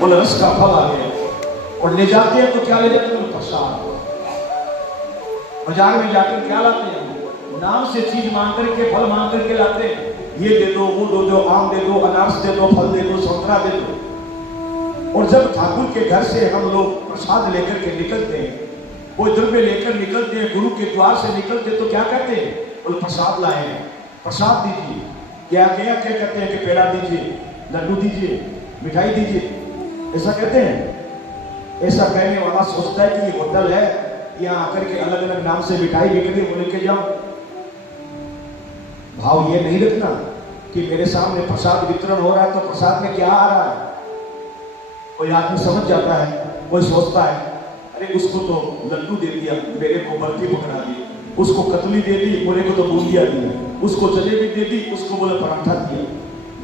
बोले रस का फल आ गया और ले जाते हैं तो क्या ले जाते हैं? प्रसाद। बाजार में जाकर क्या लाते हैं? नाम से चीज मांग करके, फल मांग करके लाते हैं। ये दे दो, वो दे दो, आम दे दो, अनारस दे दो, फल दे दो, संतरा दे दो। और जब ठाकुर के घर से हम लोग प्रसाद लेकर के निकलते हैं, वो द्रव्य लेकर निकलते हैं, गुरु के द्वार से निकलते तो क्या कहते हैं? बोले प्रसाद लाए हैं, प्रसाद दीजिए। क्या क्या क्या कहते हैं कि पेड़ा दीजिए, लड्डू दीजिए, मिठाई दीजिए, ऐसा कहते हैं। ऐसा कहने वाला सोचता है कि ये होटल है, यहाँ आकर के अलग अलग नाम से मिठाई बिक रही है, वो लेके जाओ। भाव ये नहीं रखना कि मेरे सामने प्रसाद वितरण हो रहा है तो प्रसाद में क्या आ रहा है। कोई आदमी समझ जाता है, कोई सोचता है अरे उसको तो लड्डू दे दिया, मेरे को बर्फी पकड़ा दी, उसको कतली दे दी, मेरे को तो बूंदिया दिया, उसको जलेबी दे दी, उसको बोले पराठा दिया।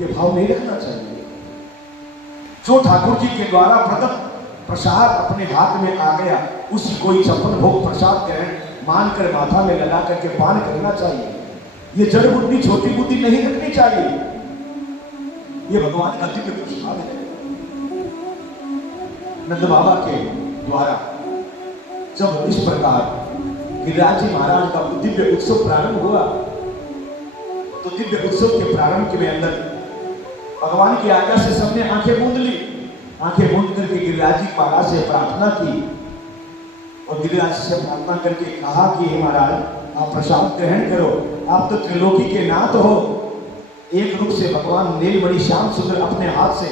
ये भाव नहीं रखना चाहिए। जो ठाकुर जी के द्वारा प्रदत्त प्रसाद अपने हाथ में आ गया, उसी कोई छप्पन भोग प्रसाद ग्रहण मानकर माथा में लगा करके पान करना चाहिए। ये जड़ बुद्धि, छोटी बुद्धि नहीं रखनी चाहिए। ये भगवान का दिव्य प्रसाद है। नंद बाबा के द्वारा जब इस प्रकार गिरिराज जी महाराज का दिव्य उत्सव प्रारंभ हुआ, तो दिव्य उत्सव के प्रारंभ के अंदर भगवान की आज्ञा से सबने आंखें मूंद ली। आंखें मूंद करके गिरिराज जी महाराज से प्रार्थना की और गिरिराज से प्रार्थना करके कहा कि हे महाराज, आप प्रसाद ग्रहण करो, आप तो त्रिलोकी के नाथ हो। एक रूप से भगवान नीलमणि श्याम सुंदर अपने हाथ से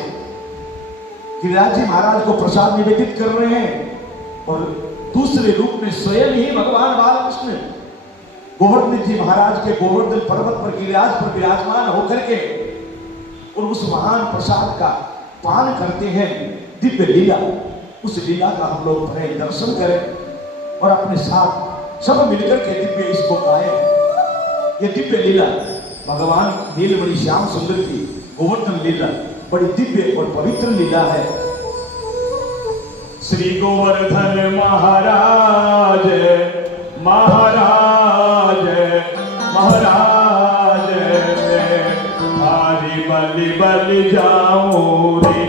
गिरिराज जी महाराज को प्रसाद निवेदित कर रहे हैं और दूसरे रूप में स्वयं ही भगवान बालकृष्ण गोवर्धन जी महाराज के गोवर्धन पर्वत पर गिरिराज पर विराजमान होकर के और उस महान प्रसाद का पान करते हैं। दिव्य लीला, उस लीला का हम लोग पहले दर्शन करें और अपने साथ सब मिलकर के दिव्य इसको गाएं। ये दिव्य लीला भगवान नीलमणि श्याम सुंदर की गोवर्धन लीला बड़ी दिव्य और पवित्र लीला है। श्री गोवर्धन महाराज महाराज महाराज, हारी बलि बलि जाऊं रे।